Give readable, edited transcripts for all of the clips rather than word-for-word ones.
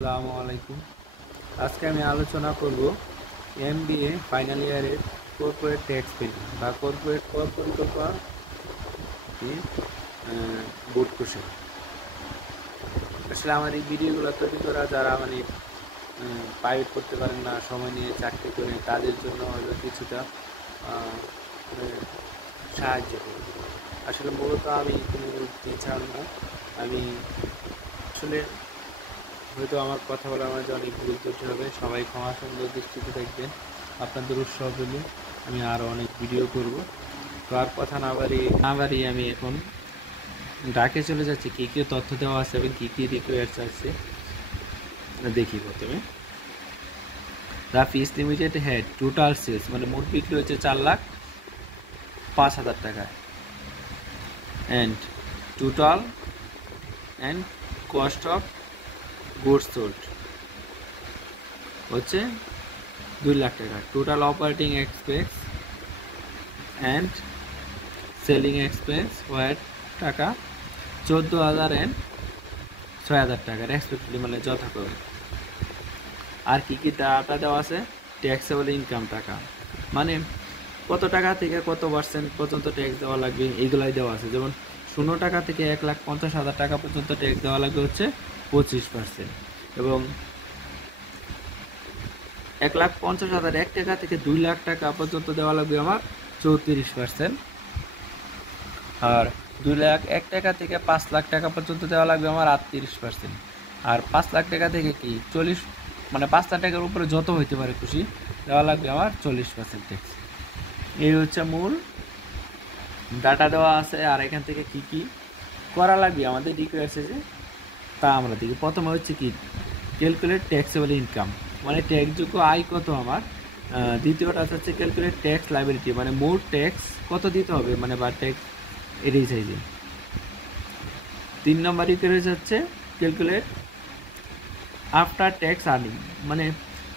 আসসালামু আলাইকুম। আজকে আমি আলোচনা করব এমবিএ ফাইনাল ইয়ারের কর্পোরেট ট্যাক্স পেটি বা কর্পোরেট কর পরিকল্পনা বোর্ড কোশ্চেন। আসলে আমার এই ভিডিওগুলো তৈরি করা যারা মানে প্রাইভেট করতে পারেন না, সময় নিয়ে চাকরি করে, তাদের জন্য হয়তো কিছুটা মানে সাহায্য করবে। আসলে মূলত আমি কোনো টিচার না, আমি আসলে হয়তো আমার কথা বলার মাঝে অনেক ভুল ত্রুটি হবে, সবাই ক্ষমা সুন্দর দৃষ্টিতে দেখবেন। আপনাদের উৎসাহ পেলে আমি আরও অনেক ভিডিও করব। তো আর কথা না বাড়িয়ে আমি এখন ডাকে চলে যাচ্ছি। কী কী তথ্য দেওয়া আছে এবং কী কী রিকোয়ার্স আছে দেখি। প্রথমে the Fis Limited had total sales, মানে মোট বিক্রি হচ্ছে 4,05,000 টাকায়, and total and cost of goods sold হচ্ছে 2 লাখ টাকা। Total operating expense and selling expense were টাকা 14,000 অ্যান্ড 6,000 টাকা রেসপেক্টিভলি, মানে যথাক্রমে। আর কি কি টাকা দেওয়া আছে? ট্যাক্সেবল ইনকাম টাকা, মানে কত টাকা থেকে কত পার্সেন্ট পর্যন্ত ট্যাক্স দেওয়া লাগবে, এইগুলাই দেওয়া আছে। যেমন 0 টাকা থেকে 1,50,000 টাকা পর্যন্ত ট্যাক্স দেওয়া লাগবে হচ্ছে 25%, এবং 1,50,000 1 টাকা থেকে 2 লাখ টাকা পর্যন্ত দেওয়া লাগবে আমার 34%, আর 2 লাখ 1 টাকা থেকে 5 লাখ টাকা পর্যন্ত দেওয়া লাগবে আমার 38%, আর 5 লাখ টাকা থেকে কি 40, মানে 5 লাখ টাকার উপরে যত হইতে পারে খুশি দেওয়া লাগবে আমার 40% ট্যাক্স। এই হচ্ছে মূল ডাটা দেওয়া আছে। আর এখান থেকে কি কি করা লাগবে আমাদের রিকোয়ার্সে যে তা আমরা দেখি। প্রথমে হচ্ছে কি ক্যালকুলেট ট্যাক্সেবল ইনকাম, মানে ট্যাক্সযোগ্য আয় কত আমার। দ্বিতীয়টা হচ্ছে ক্যালকুলেট ট্যাক্স লাইবিলিটি, মানে মোট ট্যাক্স কত দিতে হবে, মানে বা ট্যাক্স এটাই চাইছে। 3 নম্বর রিকোয়ার্স হচ্ছে ক্যালকুলেট আফটার ট্যাক্স আর্নিং, মানে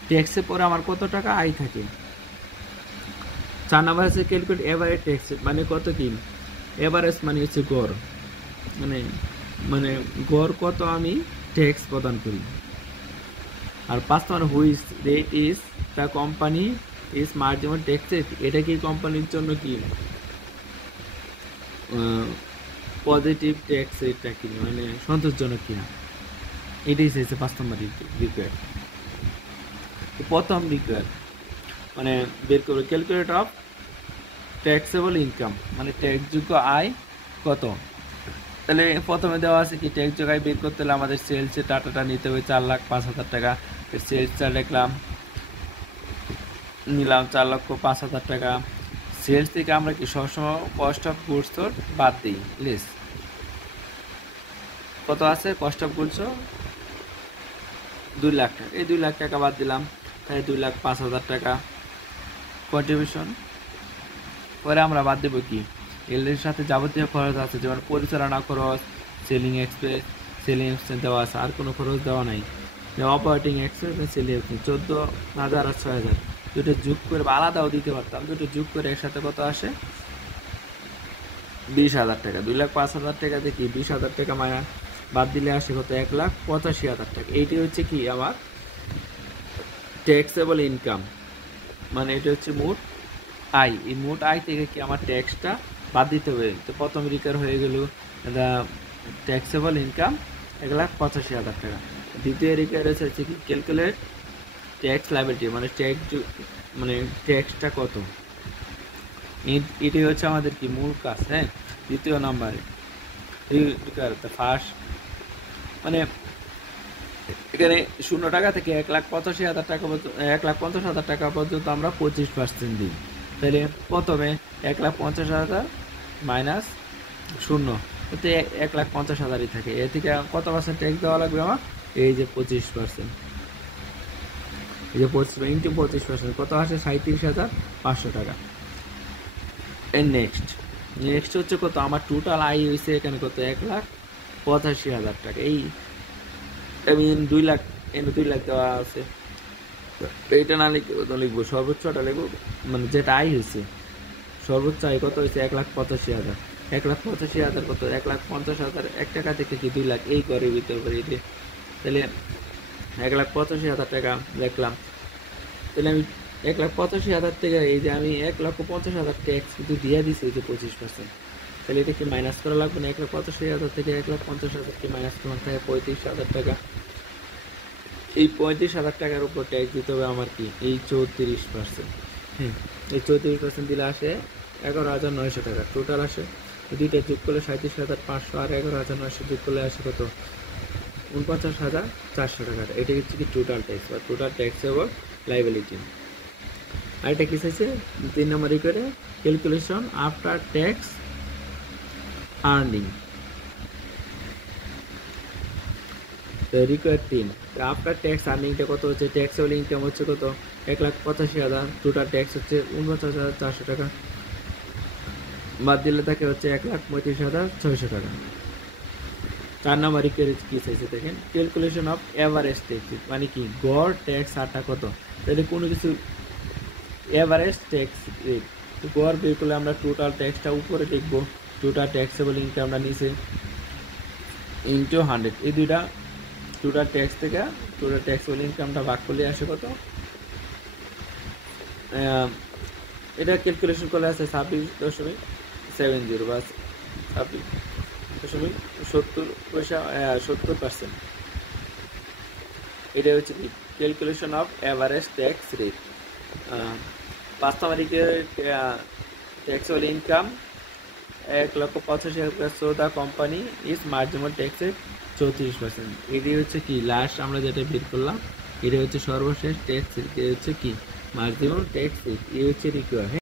ট্যাক্সের পরে আমার কত টাকা আয় থাকে। 4 নম্বর হচ্ছে ক্যালকুলেট এভারেজ ট্যাক্স, মানে কত কি এভারেজ, মানে হচ্ছে গড়, মানে মানে গড় কত আমি ট্যাক্স প্রদান করি। আর 5 নম্বর which rate is the company is margin taxes, এটা কি কোম্পানির জন্য কি পজিটিভ ট্যাক্স রেটটা কি, মানে সন্তোষজনক কিনা, এটাই চাইছে 5 নম্বর রিকোয়ার। প্রথম রিকোয়ার মানে বের করবে ক্যালকুলেট অফ ট্যাক্সেবল ইনকাম, মানে ট্যাক্সযোগ্য আয় কত। তাহলে প্রথমে দেওয়া আছে কি ট্যাক্সযোগ্য আয় বের করতে হলে আমাদের সেলসের ডাটাটা নিতে হবে 4,05,000 টাকা। সেলসটা নিলাম 4,05,000 টাকা। সেলস থেকে আমরা কি সবসময় কস্ট অফ গুডস বাদ দিই, লেস কত আছে কস্ট অফ গুডস 2 লাখ টাকা, এই 2 লাখ টাকা বাদ দিলাম, তাই 2,05,000 টাকা কন্ট্রিবিউশন। পরে আমরা বাদ দেবো কি এর সাথে যাবতীয় খরচ আছে, যেমন পরিচালনা খরচ, সেলিং এক্সপেন্স দেওয়া আছে, আর কোনো খরচ দেওয়া নাই। অপারেটিং এক্সপেন্স, সেলিং এক্সপেন্স 14,000 আর 6,000, দুটো যোগ করে বা আলাদাও দিতে পারতাম, দুটো যোগ করে একসাথে কত আসে 20,000 টাকা। 2,05,000 টাকা থেকে 20,000 টাকা মায়া বাদ দিলে আসে কত 1,85,000 টাকা। এইটি হচ্ছে কি আমার ট্যাক্সেবল ইনকাম, মানে এটা হচ্ছে মোট আয়। এই মোট আয় থেকে কি আমার ট্যাক্সটা বাদ দিতে হবে। তো প্রথম রিকার হয়ে গেল ট্যাক্সেবল ইনকাম 1,85,000 টাকা। দ্বিতীয় রিকার হচ্ছে কি ক্যালকুলেট ট্যাক্স লাইবিলিটি, মানে ট্যাক্সটা কত। এটাই হচ্ছে আমাদের কি মূল কাজ। হ্যাঁ, দ্বিতীয় নাম্বারে ফার্স্ট, মানে এখানে 0 টাকা থেকে 1,85,000 টাকা পর্যন্ত 1,50,000 টাকা পর্যন্ত আমরা 25% দিই। তাহলে প্রথমে 1,50,000 মাইনাস 0, এতে 1,50,000ই থাকে। এ থেকে কত পার্সেন্ট ট্যাক্স দেওয়া লাগবে আমার, এই যে 25%, এই যে 25 ইন্টু 25% কত আসে 37,500 টাকা। এর নেক্সট হচ্ছে কত আমার টোটাল আয় হয়েছে এখানে কত 1,85,000 টাকা। এই আমি 2 লাখ, এনে 2 লাখ দেওয়া আছে, এইটা না লিখবো সর্বোচ্চটা লিখবো, মানে যেটা আয় হয়েছে সর্বোচ্চ আয় কত হয়েছে 1,85,000। 1,85,000 কত 1,50,000 1 টাকা থেকে কি 2 লাখ, এই ঘরের ভিতর করে। তাহলে 1,85,000 টাকা দেখলাম। তাহলে আমি 1,85,000 থেকে এই যে আমি 1,50,000 ট্যাক্স কিন্তু দিয়ে দিছি ওই যে 25%, তাহলে এটা কি মাইনাস করা লাগবে না? 1,85,000 থেকে 1,50,000 কে মাইনাস করলাম, থাকে 35,000 টাকা। এই 35,000 টাকার উপর ট্যাক্স দিতে হবে আমার কি এই 34%। এই 34% দিলে আসে 11,900 টাকা টোটাল আসে। দুইটা যোগ করলে 37,500 আর 11,900 যোগ করলে আসে কত? 49,400 টাকা। এটা হচ্ছে কি টোটাল ট্যাক্স বা টোটাল ট্যাক্স এবং লাইবিলিটি। আর এটা কি চাইছে 3 নম্বরই করে calculation after tax earning required 3। After tax আর্নিংটা কত হচ্ছে? ট্যাক্সেবল ইনকাম হচ্ছে কত? 1,85,000, টোটাল ট্যাক্স হচ্ছে 49,400 টাকা, বাদ দিলে তাকে হচ্ছে 1,35,600 টাকা। 4 নম্বর কি চাইছে দেখেন ক্যালকুলেশন অফ এভারেজ ট্যাক্স, মানে কি গড় ট্যাক্স হারটা কত? তাহলে কোনো কিছু এভারেজ ট্যাক্স রেট গড় বের করলে আমরা টোটাল ট্যাক্সটা উপরে লিখবো, টোটাল ট্যাক্সেবল ইনকামটা নিচে ইন্টু 100। এই দুইটা টোটাল ট্যাক্স থেকে টোটাল ট্যাক্সেবল ইনকামটা ভাগ করলে আসে কত? এটা ক্যালকুলেশন করলে আছে 26.70 বা 26.70%। এটা হচ্ছে কি calculation of average tax rate. 5 নম্বরে taxable income 1,85,000, so the company is marginal ট্যাক্সের 34%। এটি হচ্ছে কি লাস্ট আমরা যেটা বের করলাম, এটা হচ্ছে সর্বশেষ ট্যাক্স রেট, এটা হচ্ছে কি মার্জিনাল ট্যাক্স রেট, এই হচ্ছে রিকোয়ার।